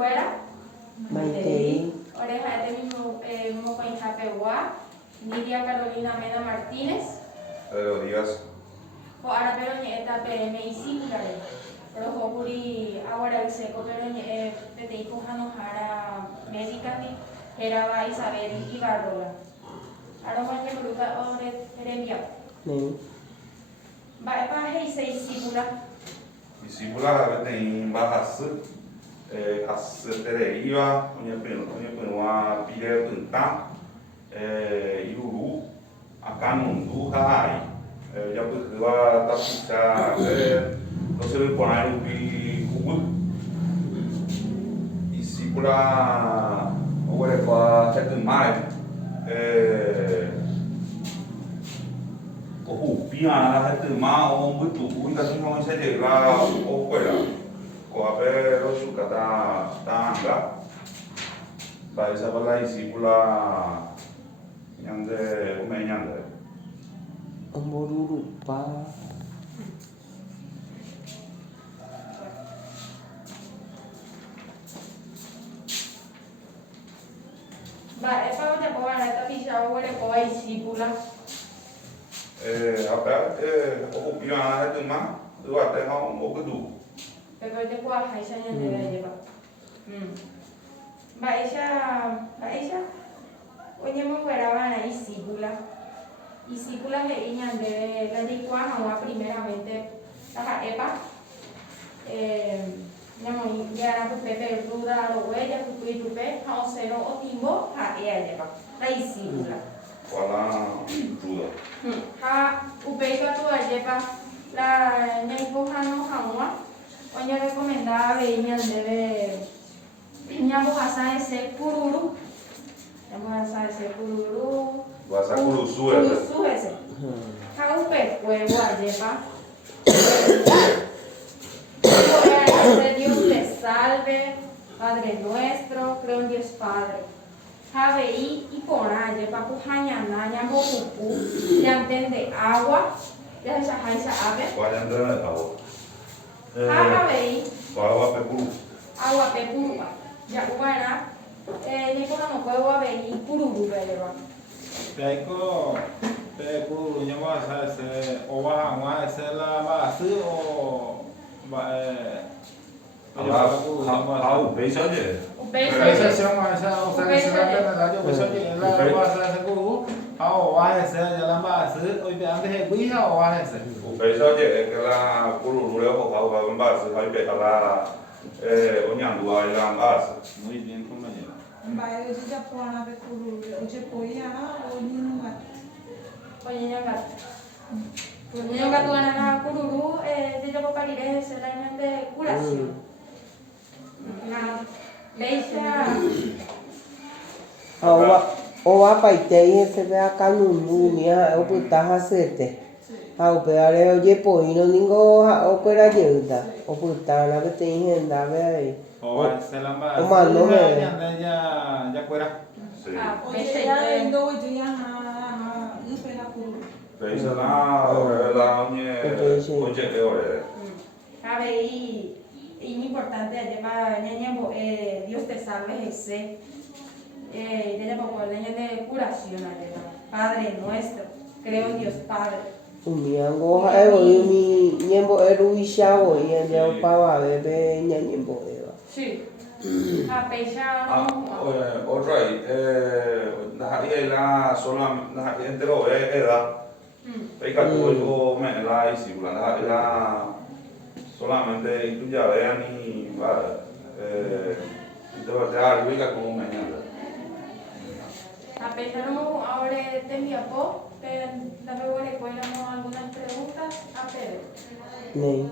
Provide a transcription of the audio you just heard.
fuera. Maitei. Oreja de mismo con Chapegua. Nidia Carolina Mena Martínez. Pedro Díaz. Ahora pero ni esta PM y simple. Pero Hokuri ahora el seco pero ni te dijo Hanojara médica ni era Isabel y Barrola. Ahora mañana bruta ore Jeremia. Va para Heisei Sibula. Discípula tem barras as tereiva, onde uma pilha cantar, iruru, a canundu, rai. Já porque lá tá puxar, não se vai pôr aí o bico. Discípula, agora é para ter mais. Pia là từ mà ông với tụ cũng ta cũng không sẽ để ra ô quậy là có bé rồi su cả ta ăn cả bài sao bà lại xí bula nhang de ông mẹ nhang de ông bố đủ ba Vale, para que pueda la tapilla o le pueda discípula. o pia là từ mà từ ở đây họ một cái đủ Pero te puedo dejar esa ya de lleva. Va ella. Oye, me fuera van a discípula. Discípula de ella de la licuaja o primeramente la epa. Ya era tu pepe ruda o huella, tu pe, a un cero o timbo, a ella lleva. La discípula. Voilà, ruda. Ha, upeipa tu lleva la ñaipoja no jamua. Oye, recomendaba venir al debe. Ñaboja ese cururu. Ñaboja ese cururu. Vas a curusu ese. Ha, huevo a lleva. Dios te salve, Padre nuestro, creo en Dios Padre. Javeí y ponaye, papu jañana, ñambocupu, llanten de agua, ya se jaisa ave. Vayan de agua. Javeí, Agua pepuru. agua pepurua. Ya ubana, ni por no puedo aveí pururu beleva. Peko, peko, llama a ese, o baja más, ese la base o Au, beijo de. O beijo essa chama essa o sai essa na verdade o pessoal de lá base essa guru, ao vai essa ela base, o antes é guia ao vai essa. O beijo de é que lá cururu leo com agua com base, vai pegar lá o nyandu aí lá base. Muito bem, companheiro. Vai hoje já põe na becuru, hoje põe a o nino vai. Oye, ñanga. Ñanga tu ana cururu, de yo pariré se la de curación. Oa paitei ese ve a canundu mia o puta hasete. Au peare oye poino ningo o quera yeuda. O puta na que tem renda ve aí. O essa la base. O mano ve. Ya fuera. Sim. Hoje já vendeu hoje já não pela curu. Beijo lá onde é hora. Sabe, y muy importante, Dios te salve, ese. De curación, Padre nuestro, creo en Dios Padre. Umiango hae voy mi nyembo eruisha voy en el pava bebe nyembo eva. Sí. A pesar Otro ahí, la sola entero edad. Hay que tú me la discípula, la solamente y tú ya vean y va te va a quedar rica como mañana. a pesar ahora de mi apo, dame buena algunas preguntas a Pedro. Nem.